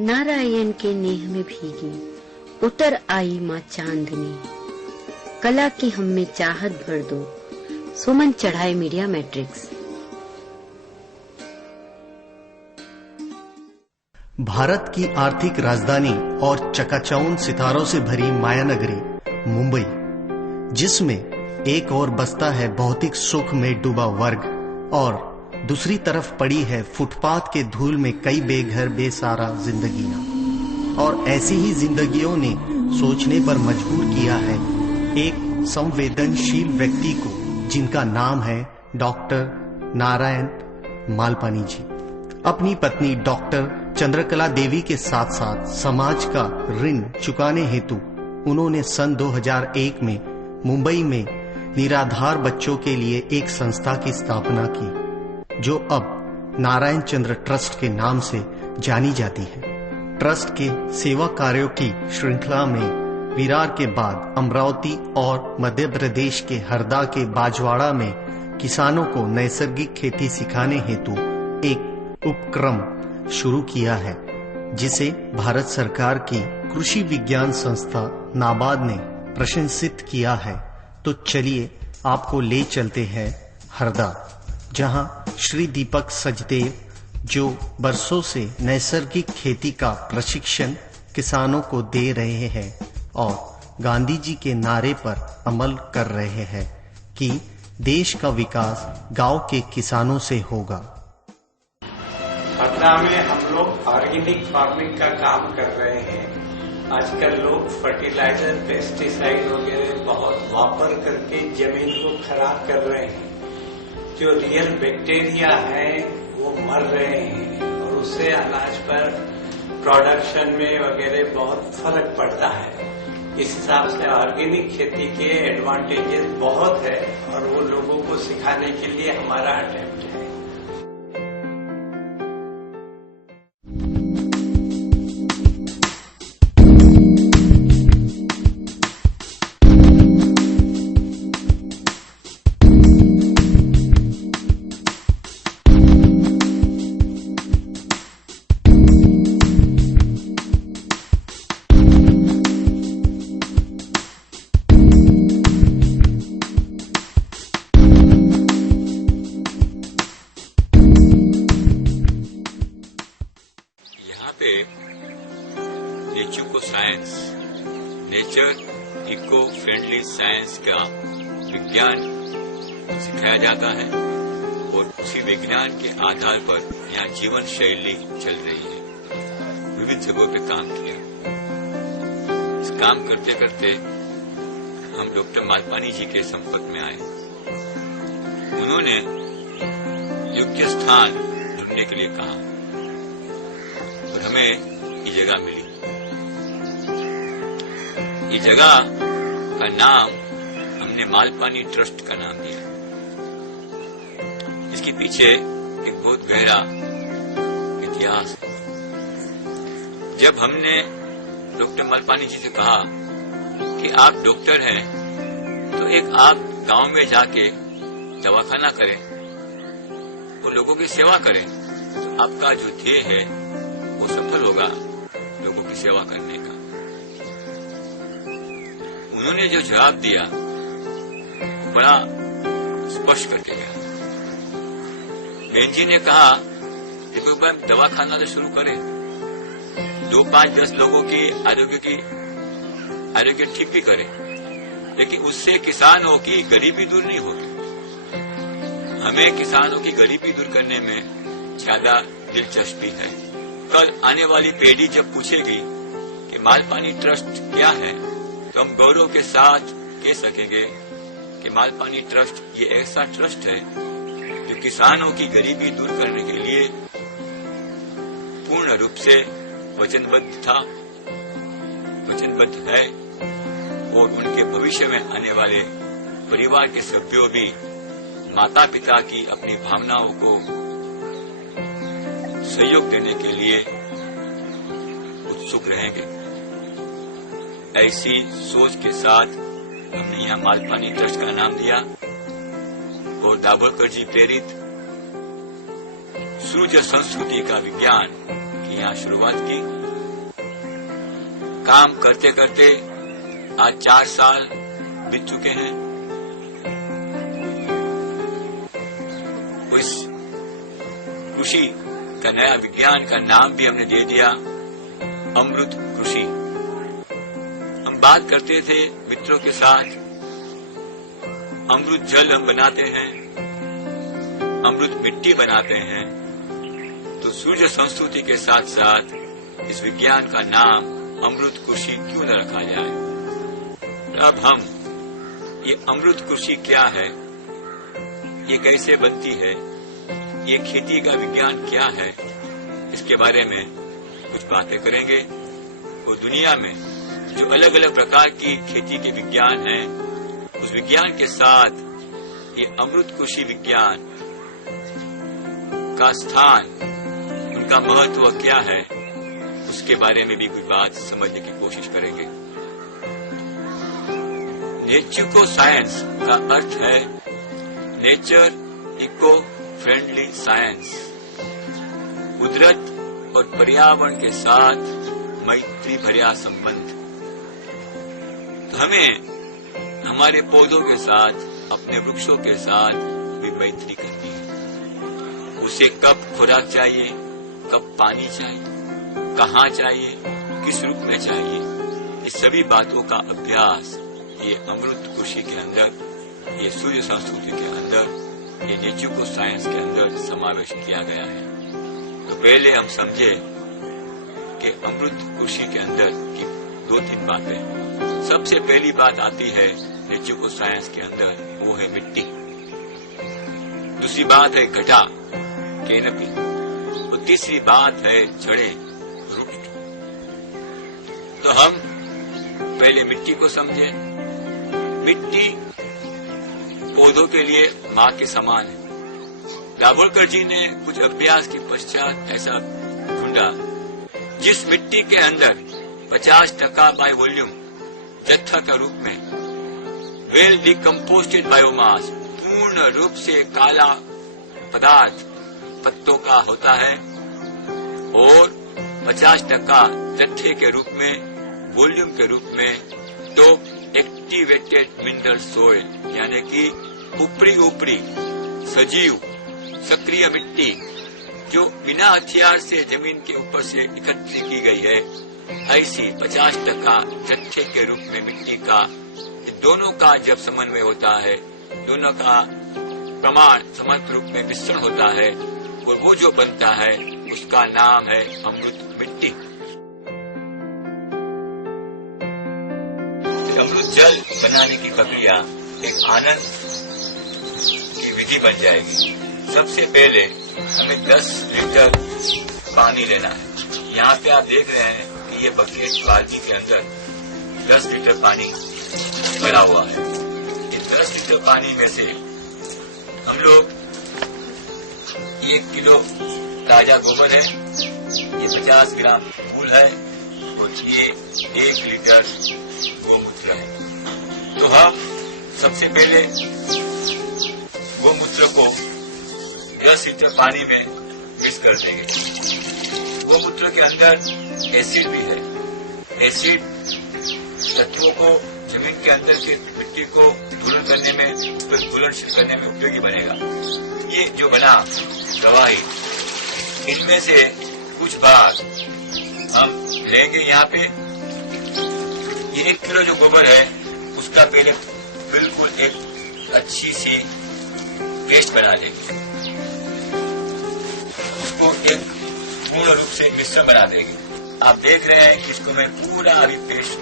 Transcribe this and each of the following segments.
नारायण के नेह में भीगी उतर आई माँ चांदनी, कला की हम में चाहत भर दो, सुमन चढ़ाए मीडिया मैट्रिक्स। भारत की आर्थिक राजधानी और चकाचौंध सितारों से भरी माया नगरी मुंबई, जिसमें एक ओर बसता है भौतिक सुख में डूबा वर्ग और दूसरी तरफ पड़ी है फुटपाथ के धूल में कई बेघर बेसहारा जिंदगियां। और ऐसी ही जिंदगियों ने सोचने पर मजबूर किया है एक संवेदनशील व्यक्ति को, जिनका नाम है डॉक्टर नारायण मालपानी जी। अपनी पत्नी डॉक्टर चंद्रकला देवी के साथ साथ समाज का ऋण चुकाने हेतु उन्होंने सन 2001 में मुंबई में निराधार बच्चों के लिए एक संस्था की स्थापना की, जो अब नारायण चंद्र ट्रस्ट के नाम से जानी जाती है। ट्रस्ट के सेवा कार्यों की श्रृंखला में विरार के बाद अमरावती और मध्य प्रदेश के हरदा के बाजवाड़ा में किसानों को नैसर्गिक खेती सिखाने हेतु एक उपक्रम शुरू किया है, जिसे भारत सरकार की कृषि विज्ञान संस्था नाबार्ड ने प्रशंसित किया है। तो चलिए आपको ले चलते हैं हरदा, जहां श्री दीपक सचदेव, जो बरसों से नैसर्गिक खेती का प्रशिक्षण किसानों को दे रहे हैं और गांधी जी के नारे पर अमल कर रहे हैं कि देश का विकास गांव के किसानों से होगा। हरदा में हम लोग ऑर्गेनिक फार्मिंग का काम कर रहे हैं। आजकल लोग फर्टिलाइजर, पेस्टिसाइड वगैरह बहुत वापर करके जमीन को खराब कर रहे हैं। जो रियल बैक्टीरिया है वो मर रहे हैं और उससे अनाज पर प्रोडक्शन में वगैरह बहुत फर्क पड़ता है। इस हिसाब से ऑर्गेनिक खेती के एडवांटेजेस बहुत है और वो लोगों को सिखाने के लिए हमारा अटेम्प्ट है। नेचर इको फ्रेंडली साइंस का विज्ञान सिखाया जाता है और उसी विज्ञान के आधार पर यहाँ जीवन शैली चल रही है। विविध जगहों पे काम किया। इस काम करते करते हम डॉक्टर मालपानी जी के संपर्क में आए। उन्होंने योग्य स्थान ढूंढने के लिए कहा और हमें ये जगह मिली। ये जगह का नाम हमने मालपानी ट्रस्ट का नाम दिया। इसके पीछे एक बहुत गहरा इतिहास है। जब हमने डॉक्टर मालपानी जी से कहा कि आप डॉक्टर हैं तो एक आप गांव में जाके दवाखाना करें और लोगों की सेवा करें, तो आपका जो ध्येय है वो सफल होगा लोगों की सेवा करने का। उन्होंने जो जवाब दिया बड़ा स्पष्ट करके गया। बेन जी ने कहा कि कोई बार दवाखाना तो शुरू करें, 2, 5, 10 लोगों की आरोग्य ठीक भी करें, लेकिन उससे किसानों की गरीबी दूर नहीं होगी। हमें किसानों की गरीबी दूर करने में ज्यादा दिलचस्पी है। कल आने वाली पीढ़ी जब पूछेगी कि मालपानी ट्रस्ट क्या है, तो हम गौरव के साथ कह सकेंगे कि मालपानी ट्रस्ट ये ऐसा ट्रस्ट है जो किसानों की गरीबी दूर करने के लिए पूर्ण रूप से वचनबद्ध है और उनके भविष्य में आने वाले परिवार के सभ्यों भी माता पिता की अपनी भावनाओं को सहयोग देने के लिए उत्सुक रहेंगे। ऐसी सोच के साथ हमने यहाँ मालपानी ट्रस्ट का नाम दिया और दाभोलकर जी प्रेरित सूर्य संस्कृति का विज्ञान की यहाँ शुरुआत की। काम करते करते आज 4 साल बीत चुके हैं। इस कृषि का नया विज्ञान का नाम भी हमने दे दिया अमृत कृषि। हम बात करते थे मित्रों के साथ, अमृत जल हम बनाते हैं, अमृत मिट्टी बनाते हैं, तो सूर्य संस्कृति के साथ साथ इस विज्ञान का नाम अमृत कृषि क्यों न रखा जाए। अब हम ये अमृत कृषि क्या है, ये कैसे बनती है, ये खेती का विज्ञान क्या है, इसके बारे में कुछ बातें करेंगे। और दुनिया में जो अलग अलग प्रकार की खेती के विज्ञान हैं, उस विज्ञान के साथ ये अमृत कृषि विज्ञान का स्थान, उनका महत्व क्या है, उसके बारे में भी कुछ बात समझने की कोशिश करेंगे। नेचुको साइंस का अर्थ है नेचर इको फ्रेंडली साइंस, कुदरत और पर्यावरण के साथ मैत्री भरा संबंध। तो हमें हमारे पौधों के साथ, अपने वृक्षों के साथ भी मैत्री करनी है। उसे कब खुराक चाहिए, कब पानी चाहिए, कहाँ चाहिए, किस रूप में चाहिए, ये सभी बातों का अभ्यास ये अमृत कृषि के अंदर, ये सूर्य संस्कृति के अंदर, ये नेचुको साइंस के अंदर समावेश किया गया है। तो पहले हम समझे कि अमृत कृषि के अंदर की 2-3 बातें। सबसे पहली बात आती है नेचुको साइंस के अंदर, वो है मिट्टी। दूसरी बात है घटा, कैनपी, और तीसरी बात है जड़ें, रूट। तो हम पहले मिट्टी को समझे। मिट्टी पौधों के लिए माँ के समान है। दाभोलकर जी ने कुछ अभ्यास के पश्चात ऐसा ढूंढा, जिस मिट्टी के अंदर 50% बाय वॉल्यूम जत्था के रूप में वेल डिकम्पोस्टेड बायोमास, पूर्ण रूप से काला पदार्थ पत्तों का होता है, और 50% जत्थे के रूप में, वॉल्यूम के रूप में टॉप एक्टिवेटेड मिनरल सोइल, यानी कि ऊपरी सजीव सक्रिय मिट्टी जो बिना हथियार से जमीन के ऊपर से एकत्रित की गई है, ऐसी 50% जत्थे के रूप में मिट्टी का, दोनों का जब समन्वय होता है, दोनों का प्रमाण समर्थ रूप में मिश्रण होता है, और वो जो बनता है उसका नाम है अमृत मिट्टी। अमृत जल बनाने की प्रक्रिया एक आनंद की विधि बन जाएगी। सबसे पहले हमें 10 लीटर पानी लेना है। यहाँ पे आप देख रहे हैं कि ये बकेट बाल्टी के अंदर 10 लीटर पानी भरा हुआ है। इस 10 लीटर पानी में से हम लोग 1 किलो ताजा गोबर है, ये 50 ग्राम फूल है, और ये 1 लीटर गोमूत्र है। तो हम सबसे पहले गोमूत्र को 10 लीटर पानी में मिक्स कर देंगे। गोमूत्र के अंदर एसिड भी है। एसिड तत्वों को जमीन के अंदर की मिट्टी को घुलन करने में, घुलनशील करने में उपयोगी बनेगा। ये जो बना दवाई, इनमें से कुछ भाग हम लेंगे। यहाँ पे ये 1 किलो जो गोबर है उसका पहले बिल्कुल एक अच्छी सी पेस्ट बना लेंगे। उसको एक पूर्ण रूप से मिश्रण बना देंगे। आप देख रहे हैं कि इसको मैं पूरा अभी पेस्ट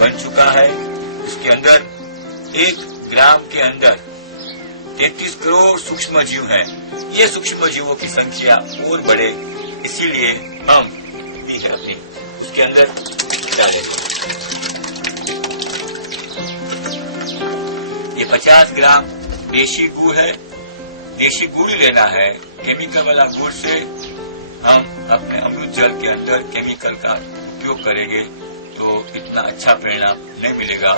बन चुका है। इसके अंदर 1 ग्राम के अंदर 33 करोड़ सूक्ष्म जीव हैं। ये सूक्ष्म जीवों की संख्या और बढ़े, इसीलिए हम भी है अपनी उसके अंदर डालेंगे। ये 50 ग्राम देशी गुड़ है। देशी गुड़ लेना है। केमिकल वाला गुड़ से हम अपने अमृत जल के अंदर केमिकल का उपयोग करेंगे तो इतना अच्छा परिणाम नहीं मिलेगा।